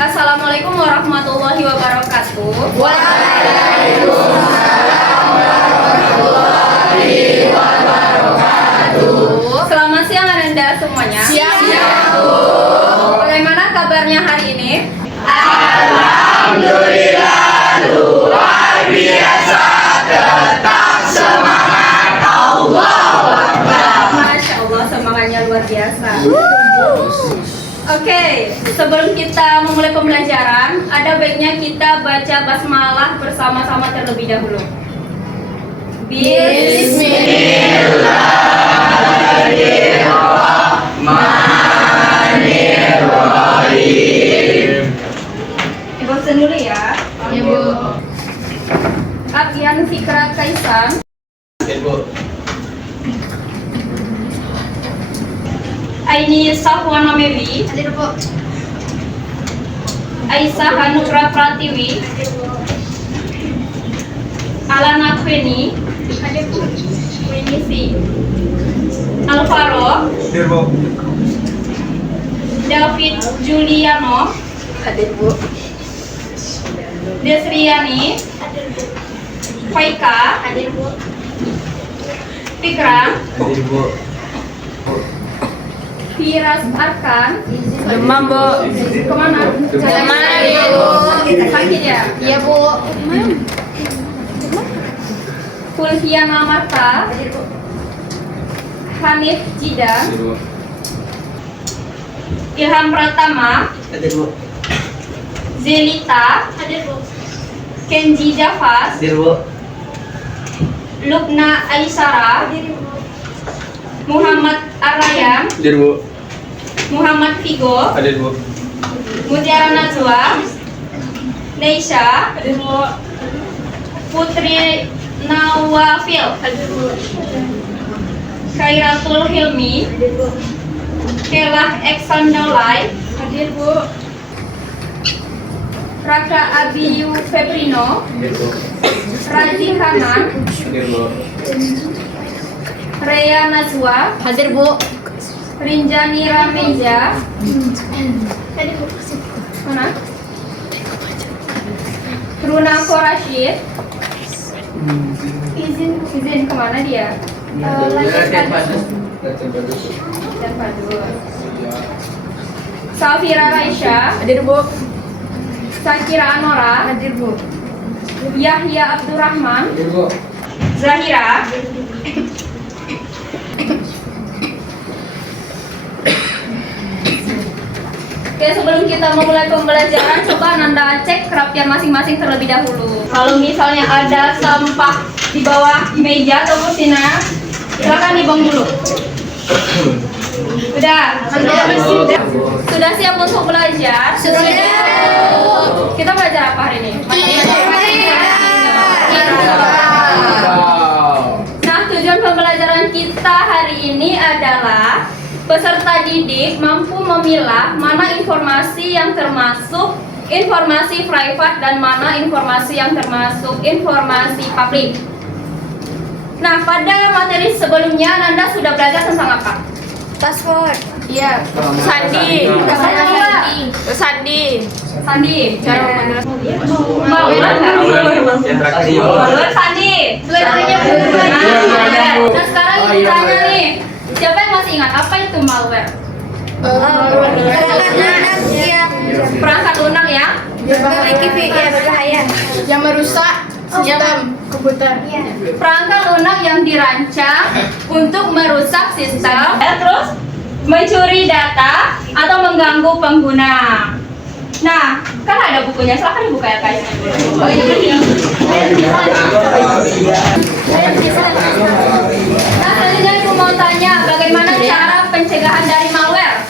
Assalamualaikum warahmatullahi wabarakatuh. Waalaikumsalam warahmatullahi wabarakatuh. Selamat siang Anda semuanya. Siang. Bagaimana kabarnya hari ini? Alhamdulillah luar biasa, tetap semangat. Allahu Akbar. Masya Allah, semangatnya luar biasa. Oke, sebelum kita memulai pembelajaran, ada baiknya kita baca basmalah bersama-sama terlebih dahulu. Bismillahirrahmanirrahim. Ibu dulu ya. Ibu. Abdian Fikra Kaisan. Ibu. Aini Safwana Mewi. Hadir Bu. Aisyah Hanura Pratiwi. Alana Kweni. Hadir Bu. Winisi. Alvaro. Hadir Bu. David Juliano. Hadir Bu. Desriani. Faika. Hadir Bu. Fikra. Hadir Bu. Firas Arkan. Demam Bu. Kemana? Kemana, Ibu? Sakit ya? Iya Bu. Fulviana Marta. Hadir Bu. Hanif Jidan. Hadir Bu. Ilham Pratama. Hadir Bu. Zelita. Hadir Bu. Kenji Jafas. Hadir Bu. Lubna Aisara. Hadir Bu. Muhammad Arayam. Hadir Bu. Muhammad Figo. Hadir Bu. Mutiara Najwa. Neisha. Hadir Bu. Putri Nawafil. Hadir Bu. Khairatul Hilmi. Hadir Bu. Kelah Eksandolai. Hadir Bu. Raka Abiyu Febrino. Hadir Bu. Razi Hanan. Hadir Bu. Rea Najwa. Hadir Bu. Rinjani Rameja. Hadir Bu. Mana? Runa Korashid. Izin kemana dia? Dan Padus. Safira Raisya. Hadir Bu. Sakira Anora. Hadir Bu. Yahya Abdurrahman. Hadir Bu. Zahira. Oke, sebelum kita memulai pembelajaran, coba Nanda cek kerapian masing-masing terlebih dahulu. Kalau misalnya ada sampah di bawah meja atau kursinya, silakan dibuang dulu. Sudah? Sudah siap untuk belajar? Sudah. Kita belajar apa hari ini? Nah, tujuan pembelajaran kita hari ini adalah peserta didik mampu memilah mana informasi yang termasuk informasi private dan mana informasi yang termasuk informasi publik. Nah, pada materi sebelumnya Nanda sudah belajar tentang apa? Password. Iya. Sandi. Sandi. Sandi. Sandi. Cara memenuhi. Malware nggak? Malware Sandi. Nah, sekarang ditanya nih, siapa yang masih ingat apa itu malware? Perangkat lunak yang berbahaya. Yang merusak sistem komputer. perangkat lunak yang dirancang untuk merusak sistem, terus mencuri data atau mengganggu pengguna. Nah, kan ada bukunya, silahkan dibuka ya guys. Nah, selanjutnya aku mau tanya, bagaimana cara pencegahan dari malware?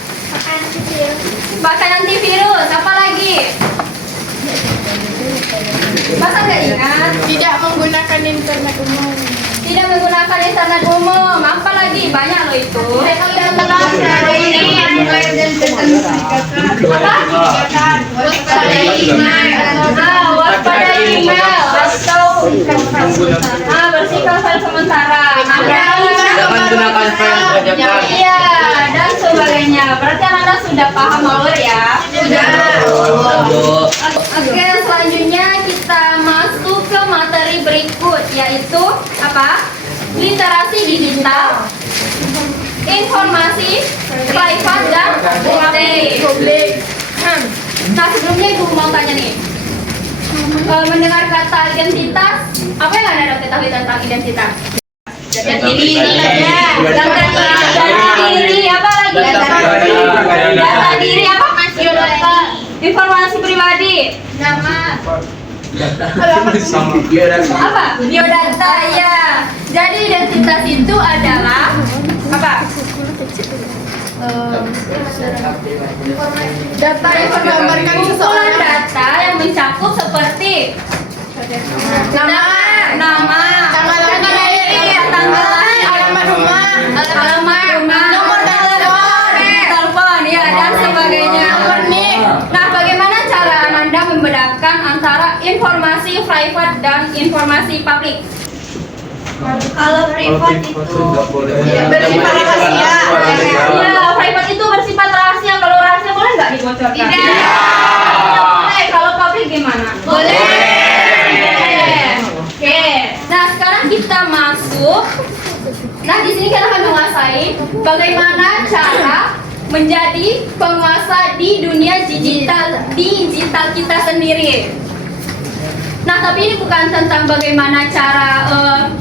Pakai antivirus, apa lagi? Masa nggak ingat? Tidak menggunakan internet umum. Tidak menggunakan internet umum, apa lagi? Banyak loh itu. Waspada email atau bersihkan file sementara. Jangan gunakan file bajakan. Iya, dan sebagainya. Berarti Anda sudah paham malware ya? Sudah. apa? Literasi digital, informasi privat dan publik. Nah, sebelumnya Ibu mau tanya nih. Mendengar kata identitas, apa yang Anda ketahui tentang identitas? Data diri, apa lagi? Data diri apa? Informasi pribadi. Nama. Apa? Biodata ya. Jadi identitas itu adalah apa? Data yang menggambarkan Kumpulan seseorang. data yang mencakup seperti nama, tanggal lahir, Alamat rumah. nomor telepon, ya dan sebagainya. Nah, bagaimana cara Anda membedakan antara informasi private dan informasi publik? Kalau private itu bersifat rahasia. Ya, private itu bersifat rahasia. Kalau rahasia boleh nggak dibocorkan? Tidak. Boleh. Kalau publik gimana? Boleh. Oke. Nah, sekarang kita masuk. Nah, di sini kita akan menguasai bagaimana cara menjadi penguasa di dunia digital kita sendiri. Nah, tapi ini bukan tentang bagaimana cara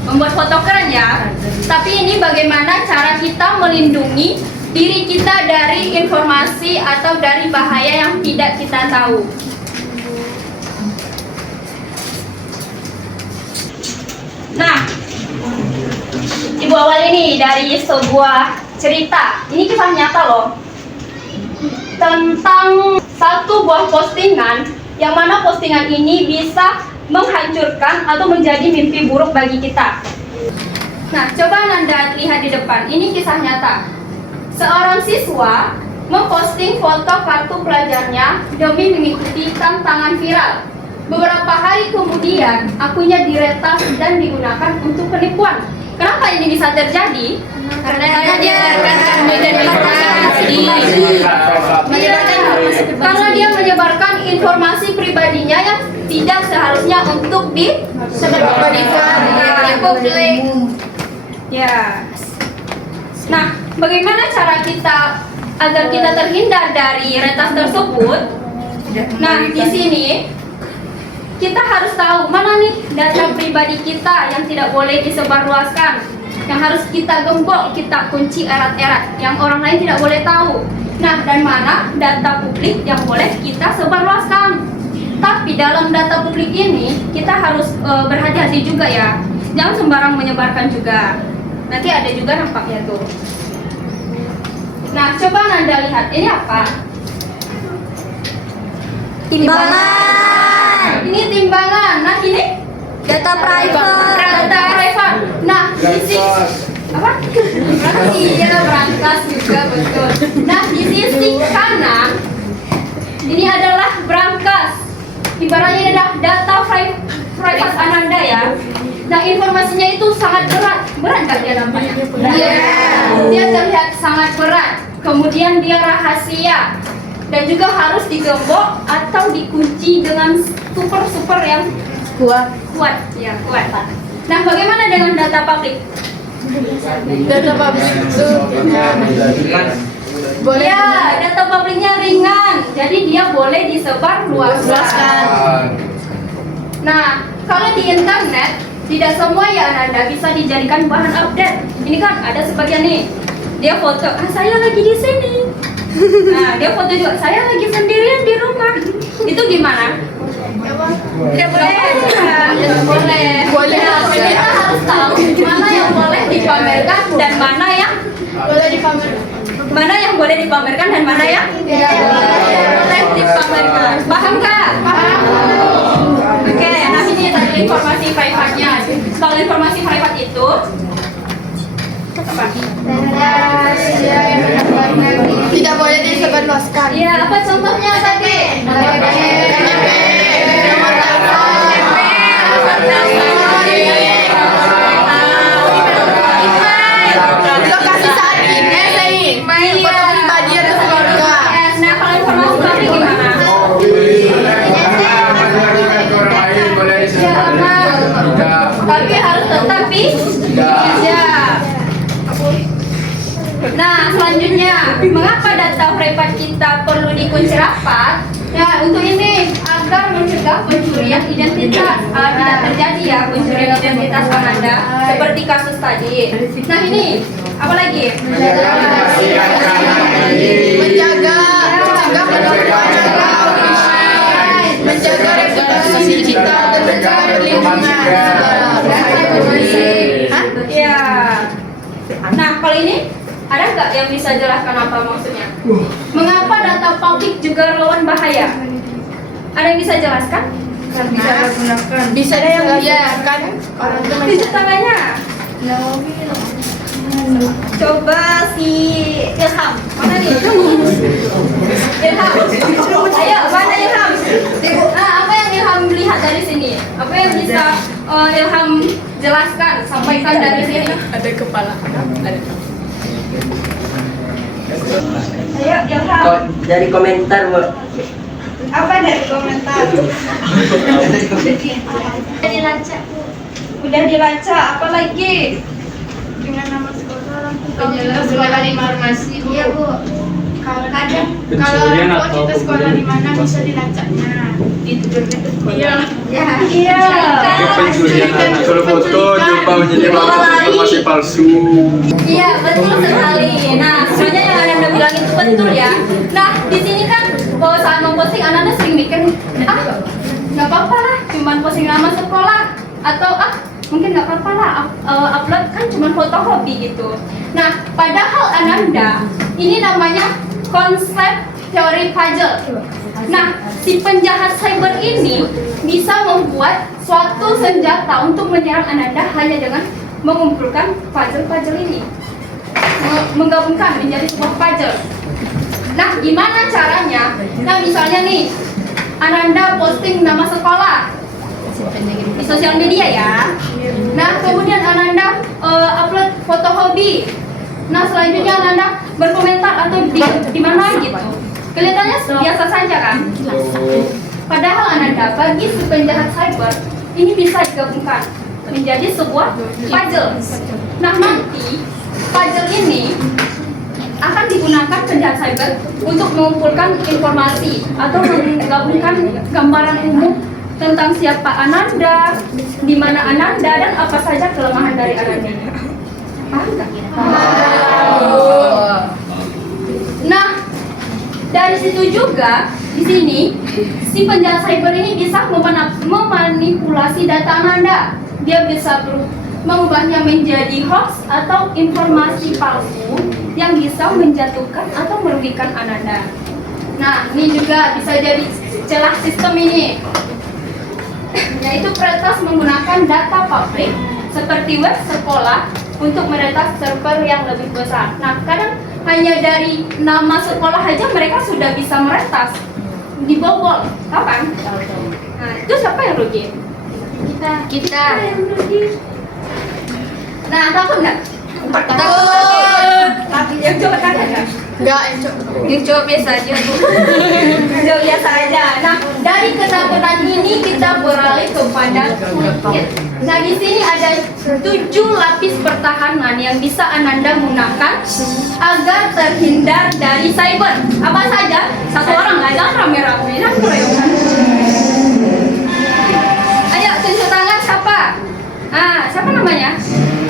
membuat foto keren ya. Tapi ini bagaimana cara kita melindungi diri kita dari informasi atau dari bahaya yang tidak kita tahu. Nah, Ibu awal ini dari sebuah cerita. Ini kisah nyata loh. Tentang satu buah postingan yang mana postingan ini bisa menghancurkan atau menjadi mimpi buruk bagi kita. Nah, coba Anda lihat di depan. Ini kisah nyata. Seorang siswa memposting foto kartu pelajarnya demi mengikuti tantangan viral. Beberapa hari kemudian, akunnya diretas dan digunakan untuk penipuan. Kenapa ini bisa terjadi? Karena dia menyebarkan informasi pribadinya yang tidak seharusnya untuk disebarkan di publik. Ya. Nah, bagaimana cara kita agar kita terhindar dari retas tersebut? Nah, di sini kita harus tahu mana nih data pribadi kita yang tidak boleh disebarluaskan, yang harus kita gembok, kita kunci erat-erat, yang orang lain tidak boleh tahu. Nah, dan mana data publik yang boleh kita sebarluaskan. Tapi dalam data publik ini kita harus berhati-hati juga ya, jangan sembarang menyebarkan juga. Nanti ada juga nampaknya tuh. Nah, coba Anda lihat ini apa? Timbangan. Ini timbangan. Nah, ini Data private. data private. Nah, sisi apa? Iya, berangkas juga betul. Nah, di sisi kanan ini adalah berangkas. Ibaratnya ini adalah data private Ananda ya. Nah, informasinya itu sangat berat. Berat nggak dia nampaknya? Dia terlihat sangat berat. Kemudian dia rahasia. Dan juga harus digembok atau dikunci dengan super yang kuat ya, kuat. Nah, bagaimana dengan data publik? Data publik itu boleh Ya, data publiknya ringan, jadi dia boleh disebar luaskan. Nah, kalau di internet tidak semua ya Anda bisa dijadikan bahan update. Ini kan ada sebagian nih, dia foto, saya lagi di sini. Nah, dia foto juga, saya lagi sendirian di rumah. Itu gimana? Tidak boleh. Tidak boleh. Nah, kita harus tahu mana yang boleh dipamerkan dan mana yang boleh dipamerkan. mana yang boleh dipamerkan dan mana yang tidak boleh dipamerkan. Paham nggak? Paham. Oke, nah ini tadi informasi private-nya. Kalau informasi private itu apa? Tidak boleh disebarluaskan. Iya, apa contohnya tadi? Lokasi saat ini, foto pribadi atau keluarga. Nah, kalau informasi publik gimana? Tapi harus tetap Nah, selanjutnya, mengapa data privat kita perlu dikunci rapat? Ya, untuk ini agar mencegah pencurian identitas. Tidak terjadi ya pencurian identitas Ananda seperti kasus tadi. Nah, ini apa lagi? Menjaga pengakuan menjaga reputasi kita dan mencegah perlindungan. Ya. Nah, kalau ini ada nggak yang bisa jelaskan apa maksudnya? Mengapa data publik juga rawan bahaya? Ada yang bisa jelaskan? Bisa dijelaskan orang itu Tunjuk tangannya. Coba si Ilham. Mana nih? Ilham. Ayo, mana Ilham? Nah, apa yang Ilham lihat dari sini? Apa yang bisa Ilham jelaskan, sampaikan dari sini? ada kepala. Ayo, Ilham. Dari komentar, Bu. Apa dari komentar? Udah dilacak, apa lagi? Dengan nama sekolah Penyelenggara informasi, Bu. Iya, Bu. Kalau ada Pencurian kalau atau kita sekolah di mana bisa dilacaknya. Itu berarti sekolah. Iya. Iya. Pencurian anak. Kalau foto jumpa menyebarkan informasi palsu. Iya, betul sekali. Nah, sebenarnya yang Ananda bilang itu betul ya. Nah, di sini kan saat memposting Ananda sering mikir, nggak apa-apa lah, cuman posting nama sekolah atau mungkin nggak apa-apa lah, upload kan cuma foto hobi gitu. Nah, padahal Ananda ini namanya konsep teori puzzle. Nah, si penjahat cyber ini bisa membuat suatu senjata untuk menyerang Ananda hanya dengan mengumpulkan puzzle-puzzle ini, menggabungkan menjadi sebuah puzzle. Nah, gimana caranya? Nah, misalnya nih, Ananda posting nama sekolah di sosial media ya. Nah, kemudian Ananda upload foto hobi. Nah, selanjutnya Ananda berkomentar atau di mana gitu. Kelihatannya biasa saja kan? Padahal Ananda bagi si penjahat cyber ini bisa digabungkan menjadi sebuah puzzle. Nah, nanti puzzle ini akan digunakan penjahat cyber untuk mengumpulkan informasi atau menggabungkan gambaran umum tentang siapa Ananda, di mana Ananda, dan apa saja kelemahan dari Ananda. Paham nggak? Nah, dari situ juga di sini si penjahat cyber ini bisa memanipulasi data Ananda. Dia bisa mengubahnya menjadi hoax atau informasi palsu yang bisa menjatuhkan atau merugikan Ananda. Nah, ini juga bisa jadi celah sistem ini, yaitu peretas menggunakan data publik seperti web sekolah untuk meretas server yang lebih besar. Nah, kadang hanya dari nama sekolah aja mereka sudah bisa meretas, dibobol, tahu kan? Nah, itu siapa yang rugi? Kita yang rugi. Nah, takut nggak? Takut. Yang coba tanya nggak? Enggak, Yang coba biasa aja. Coba biasa aja. Nah, dari ketakutan ini kita beralih kepada toolkit. Nah, di sini ada 7 lapis pertahanan yang bisa Ananda gunakan agar terhindar dari cyber. Apa saja? Satu orang aja, rame-rame dan keroyokan. Ayo, tunjuk tangan siapa? Siapa namanya?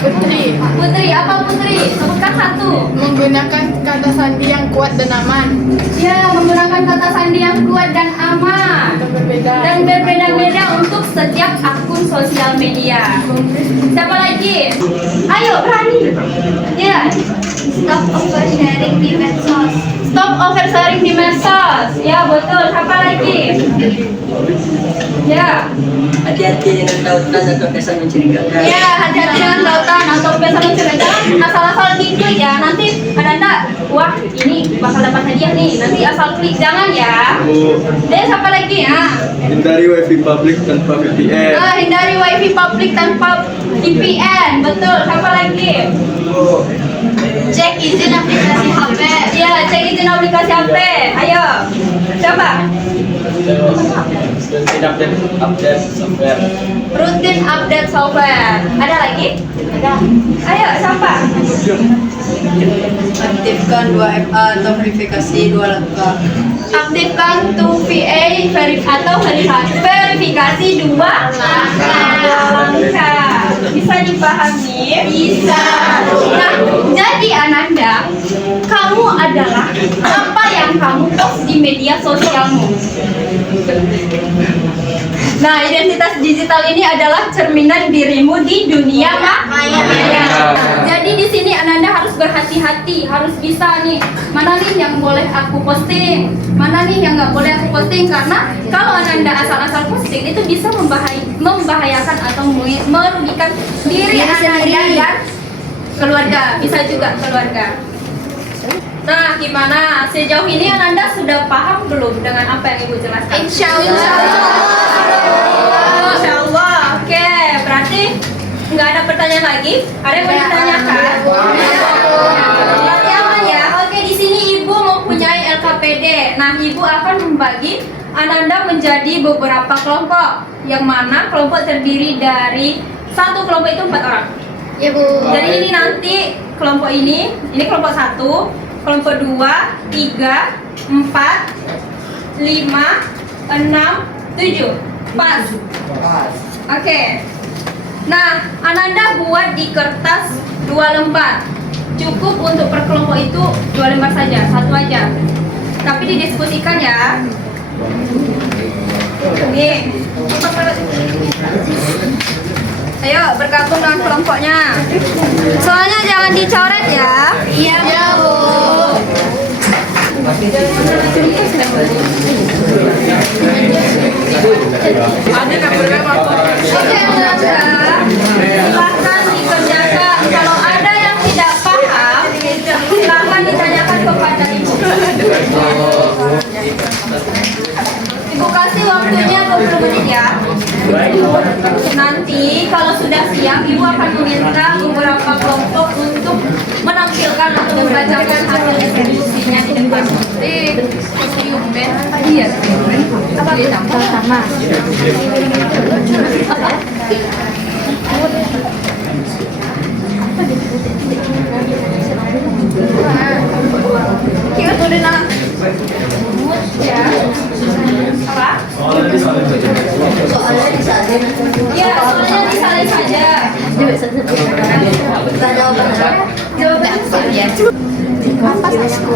Putri. Putri, apa Putri? Sebutkan satu. Menggunakan kata sandi yang kuat dan aman. Ya, menggunakan kata sandi yang kuat dan aman dan berbeda-beda untuk setiap akun sosial media. Siapa lagi? Ayo, berani. Ya. Stop oversharing di medsos. Stop oversharing di medsos. Ya, betul. Siapa lagi? Ya. Hati-hati dengan tautan atau kesan mencurigakan. Ya, hati-hati dengan tautan atau pesan mencurigakan. Asal-asal diklik ya. Nanti Ananda, wah ini bakal dapat hadiah nih. Nanti asal klik, jangan ya. Dan siapa lagi ya? Hindari wifi publik tanpa VPN. Hindari wifi publik tanpa VPN. Betul. Siapa lagi? Cek izin aplikasi HP. Ya, cek izin aplikasi HP. Ayo. Coba. Rutin update software. Rutin update software. Ada lagi? Ada. Ayo, siapa? Aktifkan 2FA atau verifikasi 2 langkah. Aktifkan 2VA atau verifikasi 2 langkah. Bisa dipahami? Bisa. Nah, jadi Ananda, kamu adalah apa yang kamu post di media sosialmu. Nah, identitas digital ini adalah cerminan dirimu di dunia maya. Jadi di sini Ananda harus berhati-hati, harus bisa nih, mana nih yang boleh aku posting, mana nih yang nggak boleh aku posting, karena kalau Ananda asal-asal posting itu bisa membahayakan atau merugikan diri Ananda dan keluarga, bisa juga keluarga. Nah, gimana? Sejauh ini Ananda sudah paham belum dengan apa yang Ibu jelaskan? Insya Allah. Oke, berarti nggak ada pertanyaan lagi? Ada yang mau ditanyakan? Berarti aman ya? Oke, di sini Ibu mempunyai LKPD. Nah, Ibu akan membagi Ananda menjadi beberapa kelompok. Yang mana kelompok terdiri dari satu kelompok itu 4 orang. Ya Bu. Jadi ini nanti kelompok ini kelompok 1, kelompok 2, 3, 4, 5, 6, 7. Pas. Oke. Nah, Ananda buat di kertas 2 lembar. Cukup untuk per kelompok itu 2 lembar saja, 1 aja. Tapi didiskusikan ya. Nih. Ayo bergabung dengan kelompoknya. Soalnya jangan dicoret ya. Iya Bu. Oke, Ananda, silakan dikerjakan. Kalau ada yang tidak paham, silakan ditanyakan kepada Ibu. Ibu kasih waktunya 20 menit ya. Nanti kalau sudah siap, Ibu akan meminta beberapa kelompok untuk menampilkan atau membacakan hasil eksekusinya di depan. Iya. Apa sama? Kita udah nang. Ya. Apa? Ya, soalnya disalin saja. Jawaban ya. Apa sasku?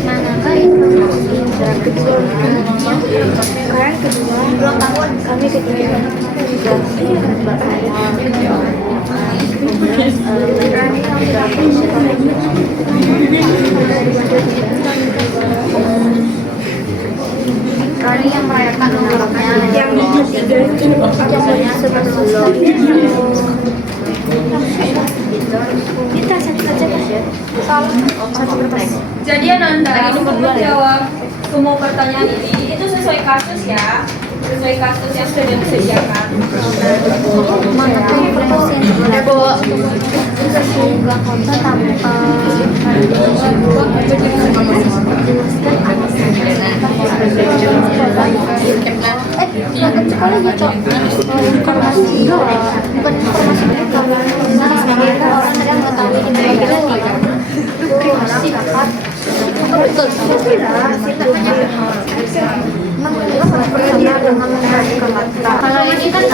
Manakah informasi yang kedua? Kami ketiga Rani yang merayakan umurnya yang biasanya sebelum kita satu saja ya. Satu kertas. Jadi Ananda untuk menjawab semua pertanyaan ini itu sesuai kasus ya, sesuai kasus yang sudah disediakan. Manakah informasi yang sehingga konten tanpa sekali ya Cok, informasi bukan informasi sebagai orang yang mengetahui di media masyarakat betul kalau ini kan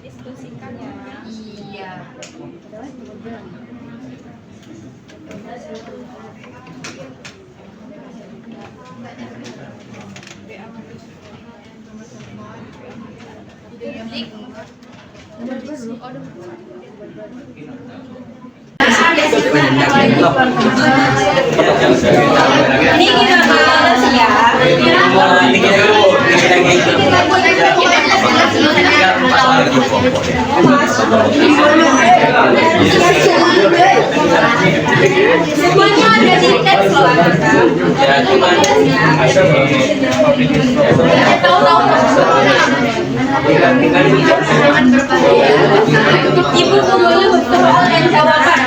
Diskusikan ya. Iya. Ini kita balas ya. Semuanya ada di teks loh anak-anak. Ibu tunggu persoalan jawaban.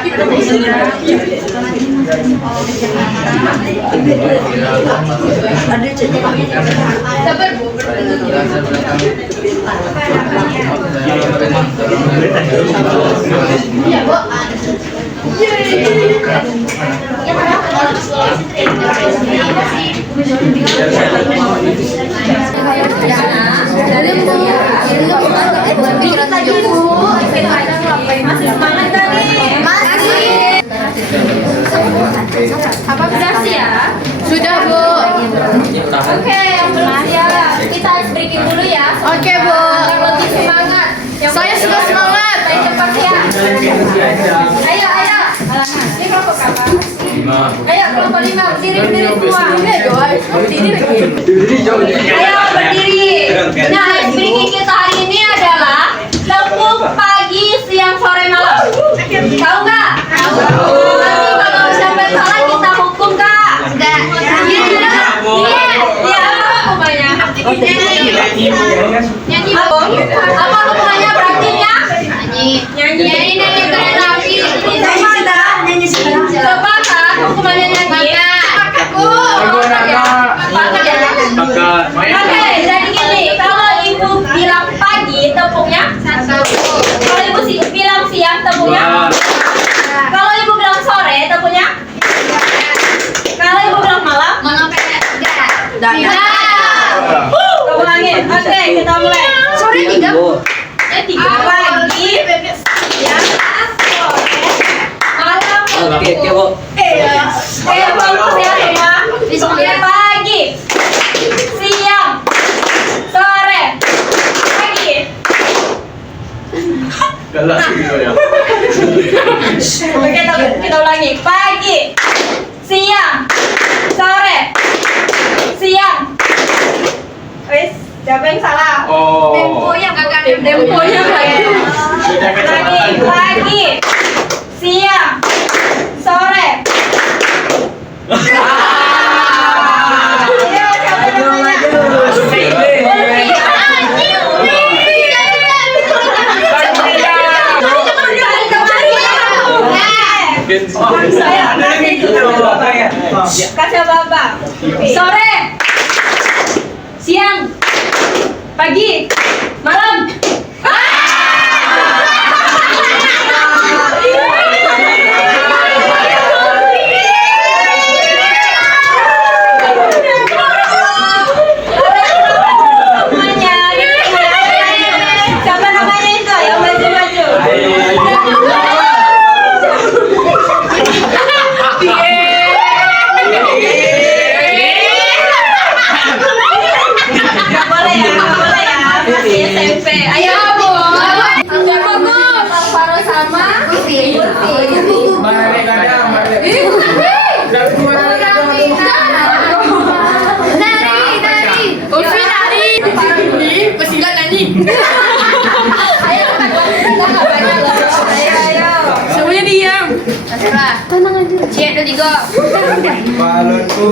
Sabar Bu. Iya, Bu. Masih semangat kan nih? Masih. Apa sudah siap? Sudah, Bu. Oke, yang belum siap kita breaking dulu ya. Oke, Bu. Agar lebih semangat. Saya sudah semangat. Saya cepat ya. Ayo. Ini kelompok apa? Ayo kelompok 5 berdiri semua. Ayo berdiri. Nah, breaking kita hari ini adalah tepuk pagi, siang, sore, malam. Tahu nggak? Tahu. Nanti kalau sampai salah kita hukum kak. Enggak. Iya. Apa hukumannya? Nyanyi. Apa hukumannya berarti ya? Nyanyi kereta api. Nyanyi coba kan hukumannya nyanyi. Oke, jadi gini, kalau ibu bilang pagi tepungnya satu. Kalau ibu bilang siang tepungnya. Kalau ibu bilang sore tepungnya. Kalau ibu bilang malam. Tiga. Kita ulangin. Oke, kita mulai. Sore 3. 3 pagi. Siang. Sore. Malam. Oke, Bu. Fokus ya semua. Oke, pagi. Siang. Sore. Pagi. Galak gitu ya. Oke, kita ulangi. Pagi. Siang. Sore. Siang. Wes, siapa yang salah? Oh. Temponya lagi. Lagi. Pagi. Siang. Sore. Kasih Bapak. Sore. Siang. Pagi. Malam. Siapa namanya itu? Yang maju-maju. Gak boleh ya. Masih SMP. Ayo Bu. Alvaro sama Murti. Semuanya diam. Tenang aja. Cek 2 3. Balonku.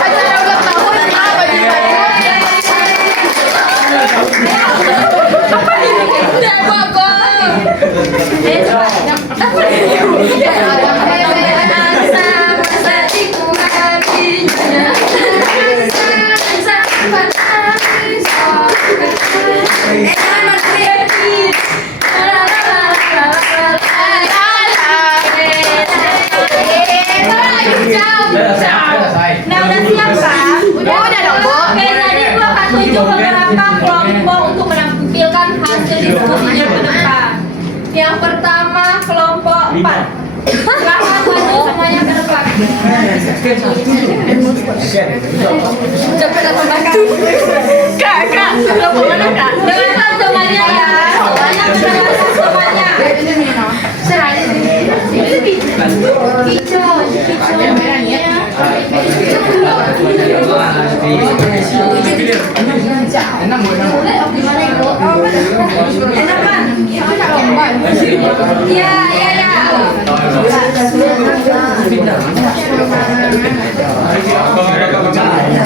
Acara ulang tahun apa Cepet atau makan? Kak, berapa mana kak? Dengarkan temannya ya. Soalnya dengarkan temannya. Iya.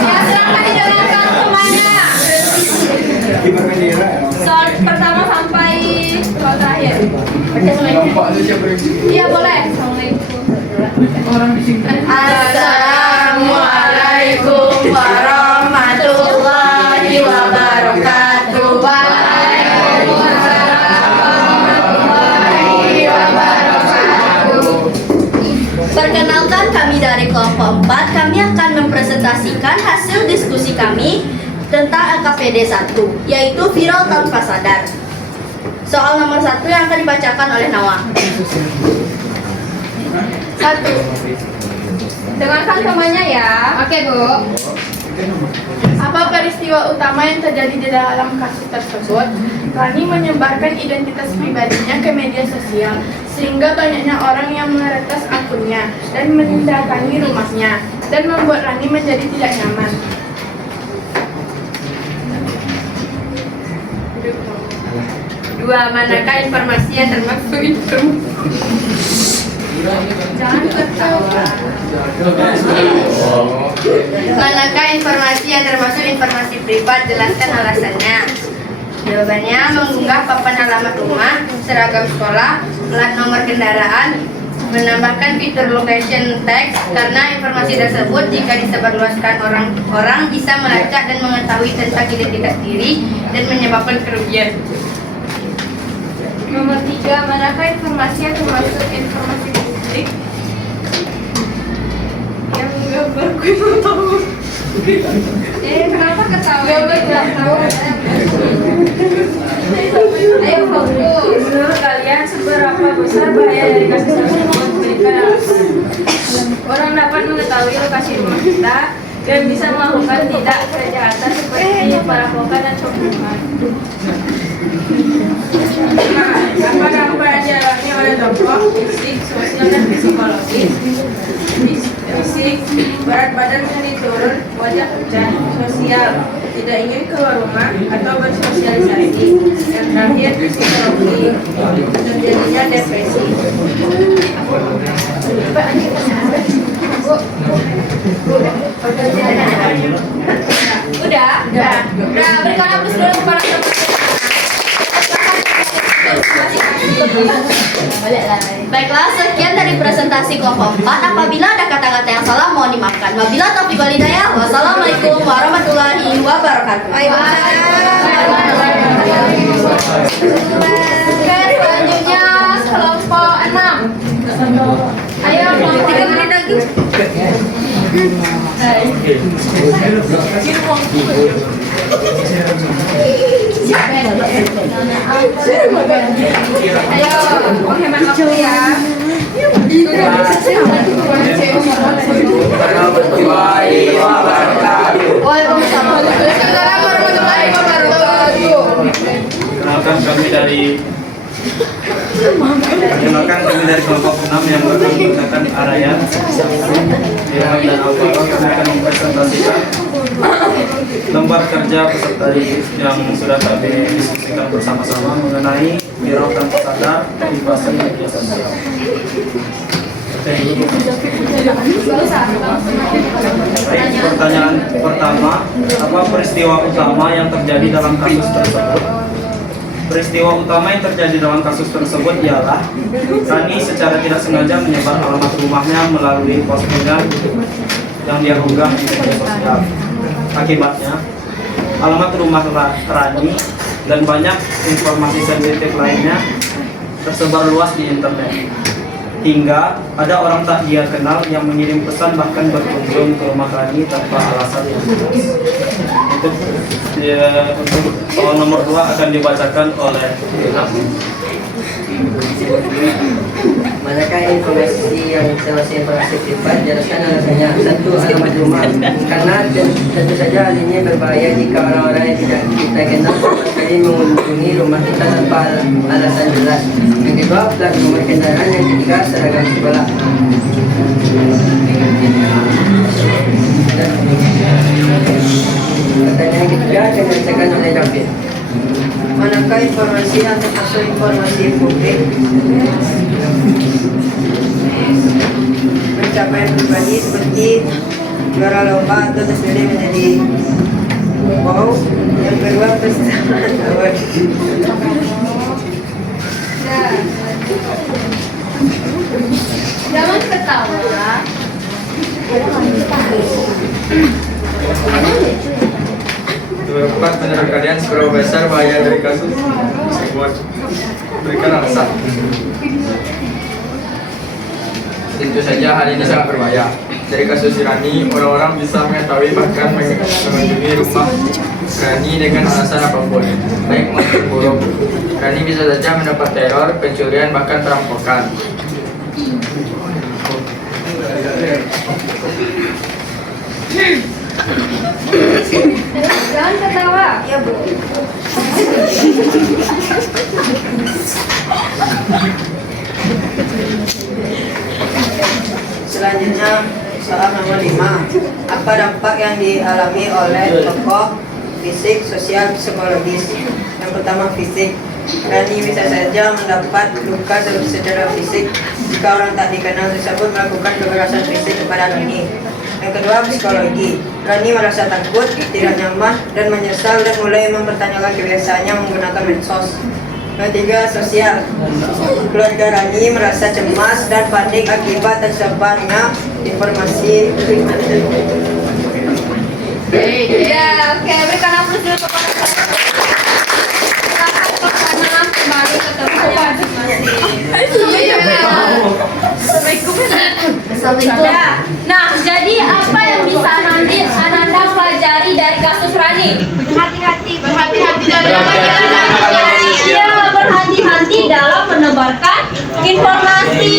Ya, silakan didengarkan temannya. Soal pertama sampai soal terakhir. Iya boleh. Assalamualaikum warahmatullahi wabarakatuh. Perkenalkan, kami dari kelompok 4. Kami akan mempresentasikan hasil diskusi kami tentang LKPD 1, yaitu viral tanpa sadar. Soal nomor 1 yang akan dibacakan oleh Nawa. 1. Dengarkan temannya ya. Oke, Bu. Apa peristiwa utama yang terjadi di dalam kasus tersebut? Rani menyebarkan identitas pribadinya ke media sosial sehingga banyaknya orang yang meretas akunnya dan mendatangi rumahnya dan membuat Rani menjadi tidak nyaman. 2. Manakah informasi yang termaksud itu? Jangan ketawa. Manakah informasi yang termasuk informasi privat? Jelaskan alasannya. Jawabannya, mengunggah papan alamat rumah, seragam sekolah, plat nomor kendaraan, menambahkan fitur location text karena informasi tersebut jika disebarluaskan orang bisa melacak dan mengetahui tentang identitas diri dan menyebabkan kerugian. Nomor 3, manakah informasi yang termasuk informasi publik? Yang gambar gue mau tahu. Kenapa ketawa? Gak tahu. Ayo fokus. Menurut kalian seberapa besar bahaya dari kasus tersebut? Berikan alasan. Orang dapat mengetahui lokasi rumah kita dan bisa melakukan tindak kejahatan seperti perampokan dan pembunuhan. Apa dampak yang dialami oleh dampak fisik, sosial, dan psikologis? Fisik, berat badan menjadi turun, wajah pucat. Sosial, tidak ingin keluar rumah atau bersosialisasi. Yang terakhir, psikologi, terjadinya depresi. Udah, berikan aplaus dulu kepada teman-teman. Baiklah, sekian dari presentasi kelompok 4. Apabila ada kata-kata yang salah, mohon dimaafkan. Wabillahi taufiq wal hidayah. Wassalamualaikum warahmatullahi wabarakatuh. Oke, selanjutnya kelompok 6. Ayo, 3 menit lagi. Ayo, menghemat waktu ya. Waalaikumsalam. Kenalkan kami dari kelompok 6 yang akan menggunakan Arayan, Ilham dan Alvaro. Kami akan mempresentasikan lembar kerja peserta didik yang sudah kami diskusikan bersama-sama mengenai viral tanpa sadar di fase media sosial. Baik, pertanyaan pertama, apa peristiwa utama yang terjadi dalam kasus tersebut? Peristiwa utama yang terjadi dalam kasus tersebut ialah Rani secara tidak sengaja menyebar alamat rumahnya melalui postingan yang dia unggah di media sosial. Akibatnya, alamat rumah Rani dan banyak informasi sensitif lainnya tersebar luas di internet. Hingga ada orang tak dia kenal yang mengirim pesan bahkan berkunjung ke rumah Rani tanpa alasan yang jelas. Untuk soal nomor 2 akan dibacakan oleh Ilham. Manakah informasi yang termasuk informasi privat? Jelaskan alasannya. Satu, alamat rumah. Karena tentu saja hal ini berbahaya jika orang-orang yang tidak kita kenal sama sekali mengunjungi rumah kita tanpa alasan jelas. Yang kedua, plat nomor kendaraan. Yang ketiga, seragam sekolah. Pertanyaan ketiga akan dibacakan oleh David. Manakah informasi yang termasuk informasi publik? Pencapaian pribadi seperti juara lomba atau terpilih menjadi wow. Yang kedua, persamaan award. Jangan ketawa. Beberapa menurut kalian seberapa besar bahaya dari kasus tersebut? Berikan alasan. Tentu saja hal ini sangat berbahaya. Dari kasus Rani, orang-orang bisa mengetahui bahkan mengunjungi rumah Rani dengan alasan apapun, baik maupun buruk. Rani bisa saja mendapat teror, pencurian, bahkan perampokan. Jangan ketawa. Ya, Bu. Selanjutnya soal nomor 5. Apa dampak yang dialami oleh tokoh fisik, sosial, psikologis? Yang pertama, fisik. Rani bisa saja mendapat luka secara fisik jika orang tak dikenal tersebut melakukan kekerasan fisik kepada Rani. Yang kedua, psikologi. Rani merasa takut, tidak nyaman, dan menyesal dan mulai mempertanyakan kebiasaannya menggunakan medsos. Yang ketiga, sosial. Keluarga Rani merasa cemas dan panik akibat tersebarnya informasi. Ya, oke, berikan aplaus dulu kepada saya. Silakan pertanyaan kembali ke tempatnya masing-masing. Ya, nah, jadi apa yang bisa nanti Ananda pelajari dari kasus Rani? Berhati-hati dalam Iya, berhati-hati dalam menebarkan informasi.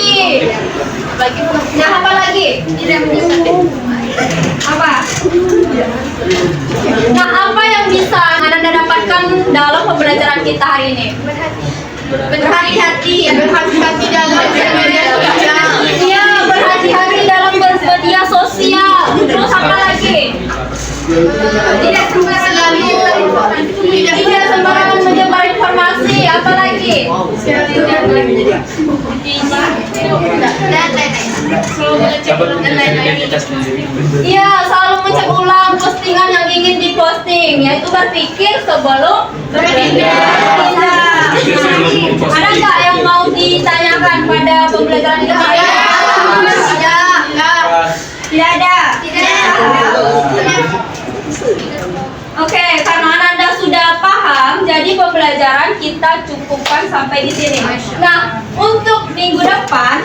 Nah, apa lagi? tidak menyesatkan. Apa? Nah, apa yang bisa Ananda dapatkan dalam pembelajaran kita hari ini? Berhati-hati dalam bermedia sosial. Iya, berhati-hati dalam bermedia sosial. Terus apa lagi? Tidak Tidak sembarangan menyebar informasi. Apa lagi? dan lain-lain. Iya, selalu mengecek ulang postingan yang ingin diposting, yaitu berpikir sebelum bertindak. Ada nggak yang mau ditanyakan pada pembelajaran kita hari ini? Tidak ada. Oke, karena Ananda sudah paham, jadi pembelajaran kita cukupkan sampai di sini. Nah, untuk minggu depan,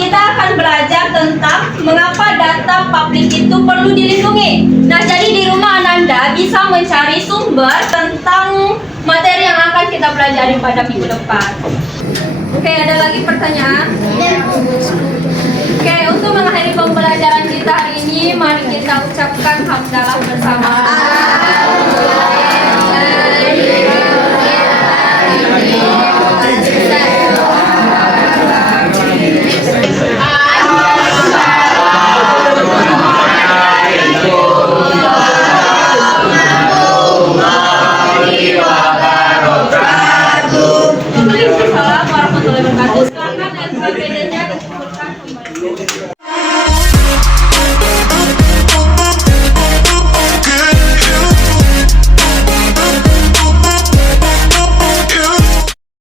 kita akan belajar tentang mengapa data publik itu perlu dilindungi. Nah, jadi di rumah Ananda bisa mencari sumber tentang materi yang akan kita pelajari pada minggu depan. Oke, ada lagi pertanyaan? Oke, untuk mengakhiri pembelajaran kita hari ini, mari kita ucapkan hamdalah bersama. Waalaikumsalam warahmatullahi wabarakatuh. Silakan NPWD-nya